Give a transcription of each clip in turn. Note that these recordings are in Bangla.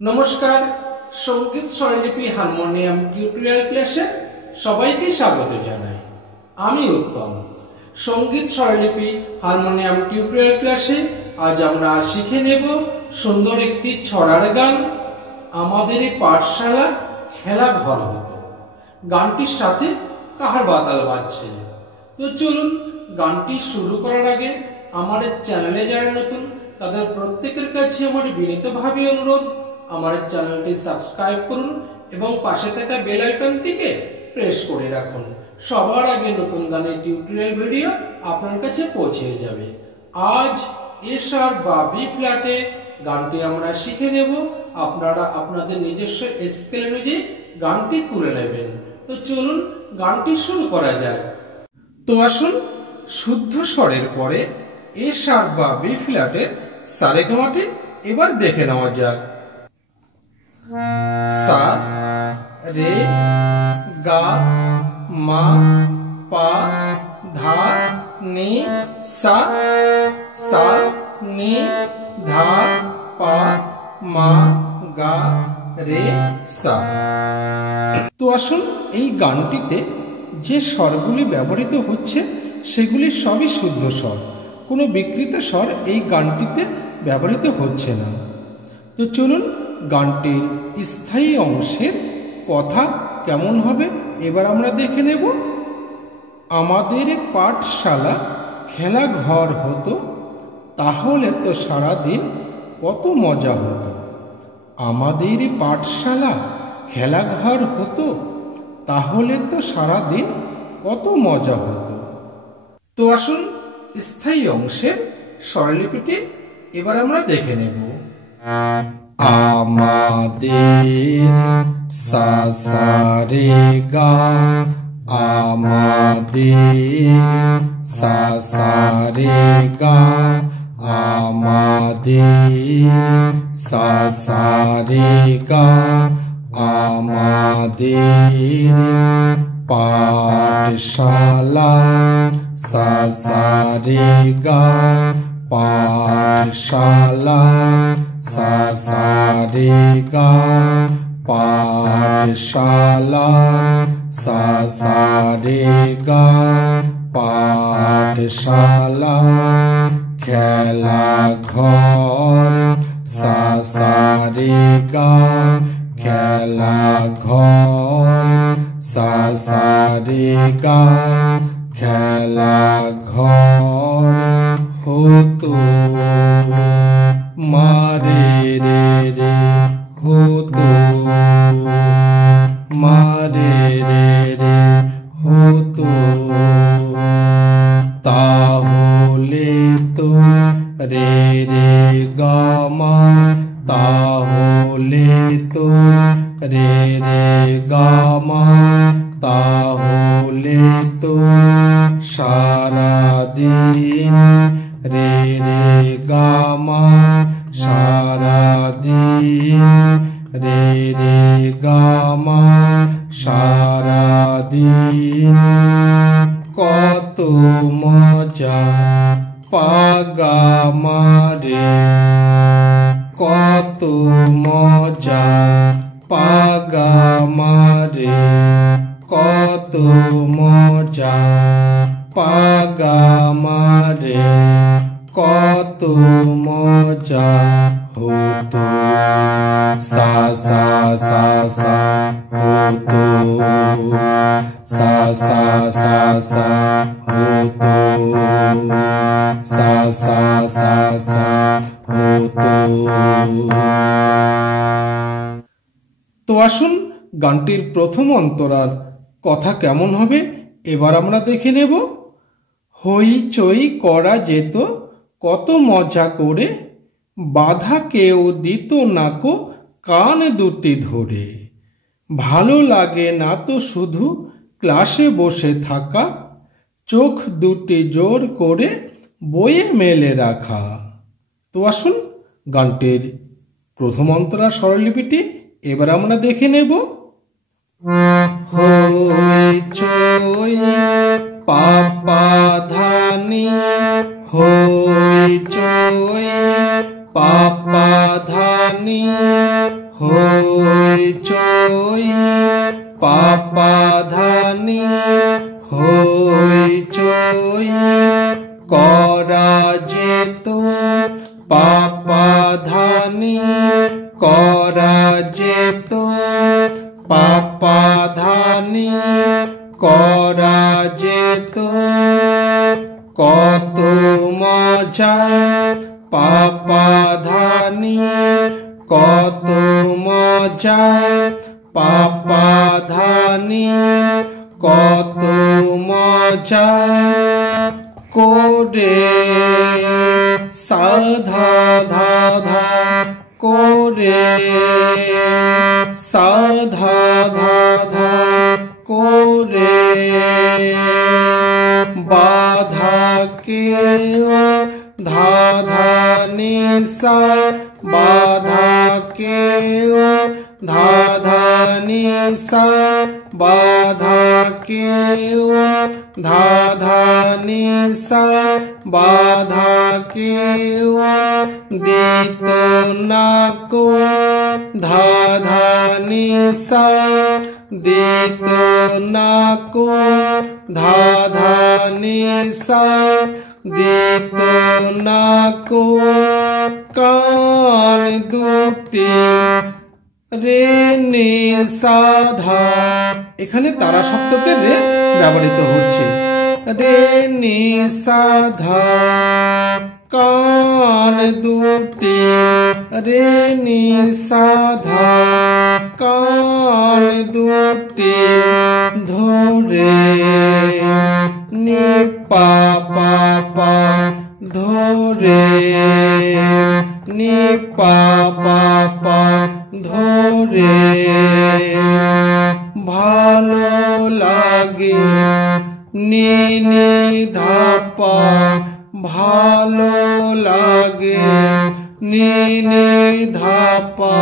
নমস্কার, সঙ্গীত স্বরলিপি হারমোনিয়াম টিউটোরিয়াল ক্লাসে সবাইকে স্বাগত জানাই। আমি উত্তম। সঙ্গীত স্বরলিপি হারমোনিয়াম টিউটোরিয়াল ক্লাসে আজ আমরা শিখে নেব সুন্দর একটি ছড়ার গান, আমাদের এই পাঠশালা খেলা ঘর হতো। গানটির সাথে কাহার বাতাল বাজছে। তো চলুন গানটি শুরু করার আগে আমার চ্যানেলে যারা নতুন তাদের প্রত্যেকের কাছে আমার বিনীতভাবে অনুরোধ, আমার চ্যানেলটি সাবস্ক্রাইব করুন এবং পাশে থাকা বেল আইকনটিকে প্রেস করে রাখুন। সবার আগে নতুন গানের টিউটোরিয়াল ভিডিও আপনার কাছে পৌঁছে যাবে। আজ এস আর বা বি ফ্ল্যাটে গানটি আমরা শিখে নেব। আপনারা আপনাদের নিজস্ব স্কেল অনুযায়ী গানটি তুলে নেবেন। তো চলুন গানটি শুরু করা যাক। তো আসুন শুদ্ধ স্বরের পরে এস আর বা বি ফ্ল্যাটের সারেগামাটি এবার দেখে নেওয়া যাক। সা রে গা মা পা ধা নি সা, সা নি ধা পা মা গা রে সা। তো আসুন এই গানটিতে যে স্বরগুলি ব্যবহৃত হচ্ছে সেগুলি সবই শুদ্ধ স্বর, কোনো বিকৃত স্বর এই গানটিতে ব্যবহৃত হচ্ছে না। তো চলুন গানটির স্থায়ী অংশের কথা কেমন হবে এবার আমরা দেখে নেব। আমাদের পাঠশালা খেলা ঘর হতো, তাহলে তো সারাদিন কত মজা হতো। আমাদের পাঠশালা খেলা ঘর হতো, তাহলে তো সারাদিন কত মজা হতো। তো আসুন স্থায়ী অংশের স্বরলিপিটি এবার আমরা দেখে নেব। আমাদের সা সা রে গা, আমাদের সা সা রে গা, আমাদের সা সা রে গা, আমাদের পাঠশালা সা সা রে গা, পাঠশালা সা সা রে গা, পাঠশালা সা সা রে গা, পাঠশালা খেলা ঘর সা সা রে গা, খেলা ঘর সা সা রে গা, খেলা ঘর হতো। মারে রে রে হতো, মারে রে রে হতো। তাহলে তো রে রে গা মা, তাহলে তো রে রে গা মা, তাহলে তো সারাদিন রে রে গা মা, সারাদিন রে রে গা মা, সারাদিন কত মজা পাগা মারে, কত মজা পাগা মারে, কত মজা পাগা মারে, কত মজা হতো। সা সা সা সা হতো, সা সা সা সা হতো, সা সা সা সা হতো। তো আসুন গানটির প্রথম অন্তরার কথা কেমন হবে এবার আমরা দেখে নেব। হইচই করা যেত কত মজা করে, বাধা কেউ দিত না কো কান দুটি ধরে। ভালো লাগে না তো শুধু ক্লাসে বসে থাকা, চোখ দুটি জোর করে বইয়ে মেলে রাখা। তো আসুন গানটির প্রথম অন্তরার স্বরলিপিটি এবার আমরা দেখে নেব। হইচই পাপা ধানি, হইচই পাপা ধানি, হইচই পাপা ধানি হইচই করা যেত পাপা ধানি করা যেত পাপা ধানি করা যেত কত মজা পাপা ধানি কত মজা পাপা ধানি কত মজা করে সাধা ধা ধা করে সাধা ধা ধা করে বাধা কেও ধা ধা নিসা বাধা কেও ধা ধা নিসা বাধা কেও ধা ধা নিসা বাধা কেও দিত না কো ধা ধা নিসা দিত না কো ধা ধা নিসা দিত না কো কান দুটি রে নি সাধা এখানে তারা শব্দকে রে ব্যবহৃত হচ্ছে রে নি সাধা কান দুটি রে নি সাধা কান দুটি ধরে নি পা পা পা ধরে নি পা পা পা ধরে ভালো লাগে নি নি ধা পা ভালো লাগে নি নি ধা পা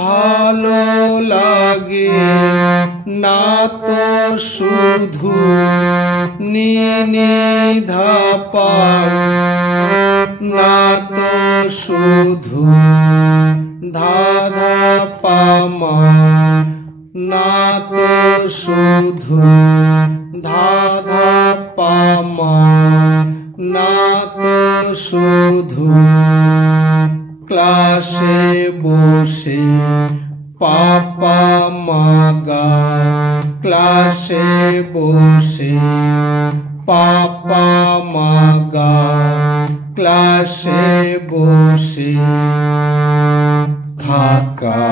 ভালো লাগে না তো শুধু নি নি ধা পা না তো শুধু ধা ধা পা মা না তো শুধু ধা ধা পা মা না তো শুধু ক্লাসে বসে পাপা মাগা ক্লাসে বসে পাপা মাগা ক্লাসে বসে থাকা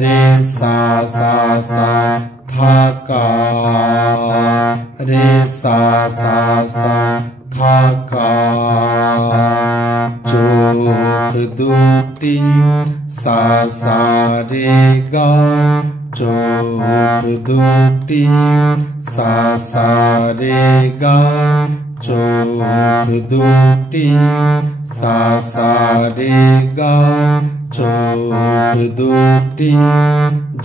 রে সা সা সা থাকা রে সা সা সা থাকা চোখ দুটি সা সা রে গা চোখ দুটি সা সা রে গা চোখ দুটি সা সা রে গা চোখ দুটি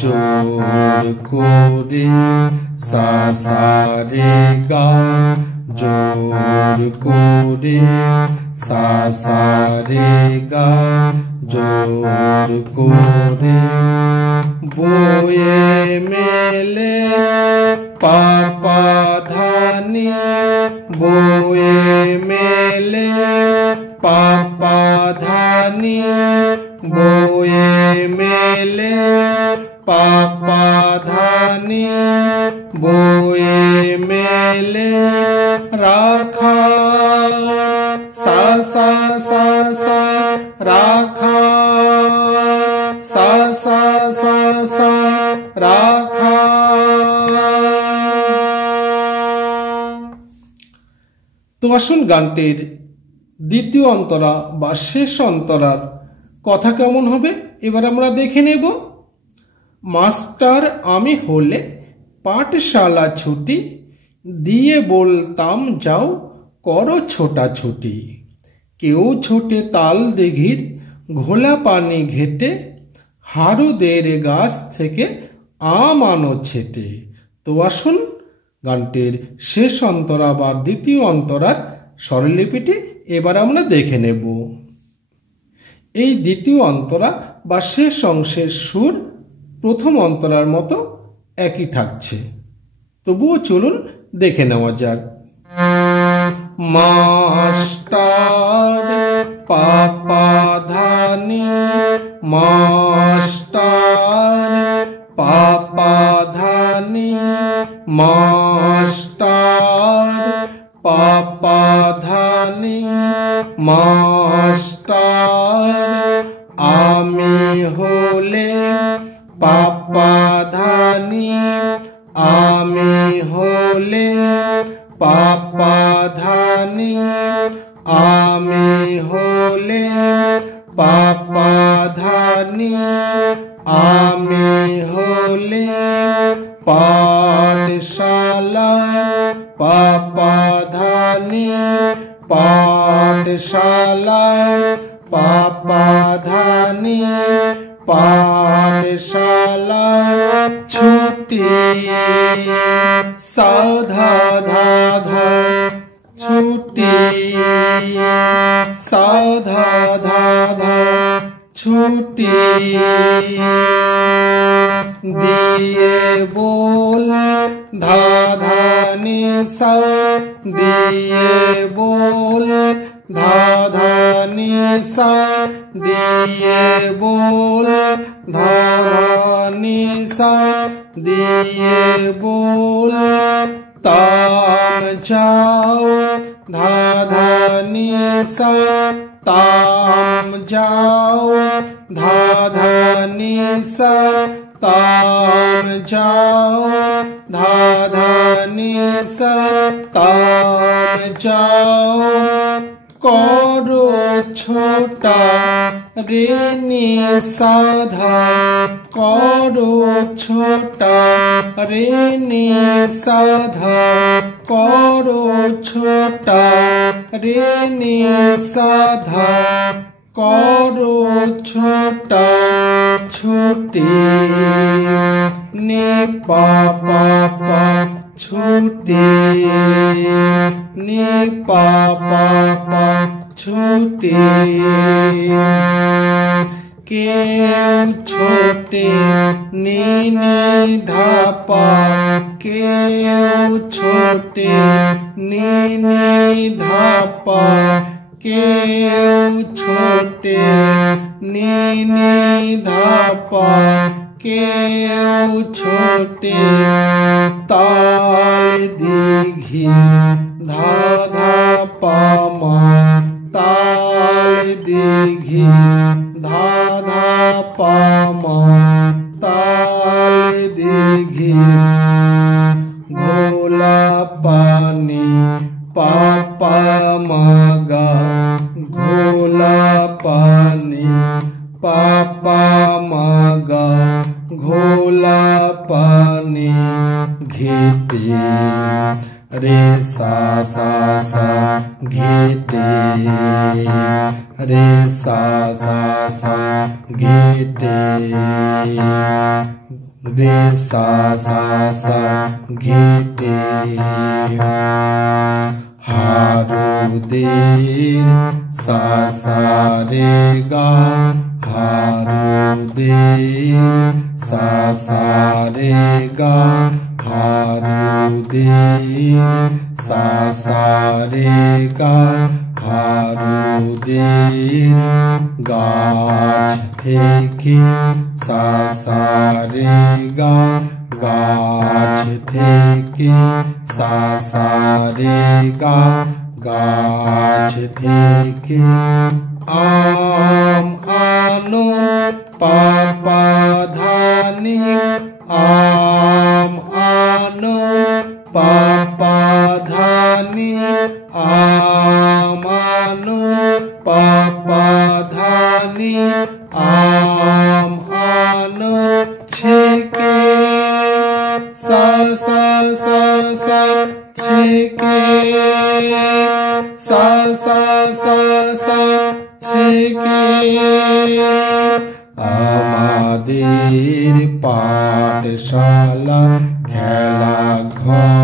জোর করে সা সা রে গা জোর করে সা সা রে গা জোর করে বয়ে মেলে পাপা ধানি বয়ে মেলে পাপা ধানি বয়ে মেলে পাপা ধানি বয়ে মেলে রাখা সা সা সা সা রাখা সা সা সা সা রাখা। তো আসুন গানটির দ্বিতীয় অন্তরা বা শেষ অন্তরার কথা কেমন হবে এবার আমরা দেখে নেব। মাস্টার আমি হলে পাঠশালা ছুটি দিয়ে বলতাম যাও করো ছোটাছুটি। কেউ ছোটে তাল দিঘির ঘোলা পানি ঘেটে হারুদের গাছ থেকে আম আনো ছেটে। তো আসুন গানটির শেষ অন্তরা বা দ্বিতীয় অন্তরার স্বরলিপিটি এবার আমরা দেখে নেব। এই দ্বিতীয় অন্তরা বা শেষ অংশের সুর প্রথম অন্তরার মতো একই থাকছে। তবুও চলুন দেখে নেওয়া যাক। মাস্টার পাপা ধানি, মাস্টার পাপা ধানি, মাস্টার পাপা ধানি, মাস্টার আমি হলে পাপা ধানি, আমি হলে পাপা ধানি, আমি হলে পাপা ধানি, আমি হলে পাঠশালায় পাপা ধানি, পাঠশালায় পাপা ধানি, পাঠশালায় ছুটি সাধা ধাধা, ছুটি সাধা ধাধা, ছুটি দিয়ে বল ধাধানি সা, দিয়ে বল ধাধানি সা, দিয়ে বল ধাধানি সা, দিয়ে বল তাম যাও ধাধানি সা, তাম যাও ধাধানি সা, তাম যাও ধাধানি সা, তাম যাও করো ছোটা রে নি সাধা, করো ছোটা রে নি সাধা, করো ছোটা রে নি সাধা, করো ছোটা ছুটি নি পাপা পা, ছুটি নি পাপা পা, ছুটি কেউ ছোটে নি নি ধাপা, কেউ ছোটে নি নি ধাপা, কেউ ছোটে নি নি ধাপা, কেউ ছোটে তাল দিঘি ধাধা পামা, তাল দিঘি ধাধা পামা, তাল দিঘি ঘোলা পানি পাপা মাগা, ঘোলা পানি পাপা মাগা, ঘোলা পানি ঘেটে রে সা সা সা, ঘেটে রে সা সা সা, ঘেটে রে সা সা সা, ঘেটে হারুদের সা সা রে গা, হারুদের সা সা রে গা, হারুদের সা সা রে গা, হারুদের গাছ থেকে সা সা রে গা, গাছ থেকে সা সা রে গা, গাছ থেকে আম আনো পাপা ধানি, আম আনো পাপা ধানি, আম আনো পাপা ধানি, আম আনো ছেকে সা সা সা সা, ছেকে সা সা সা সা, ছেকে আমাদের পাঠশালা খেলা ঘর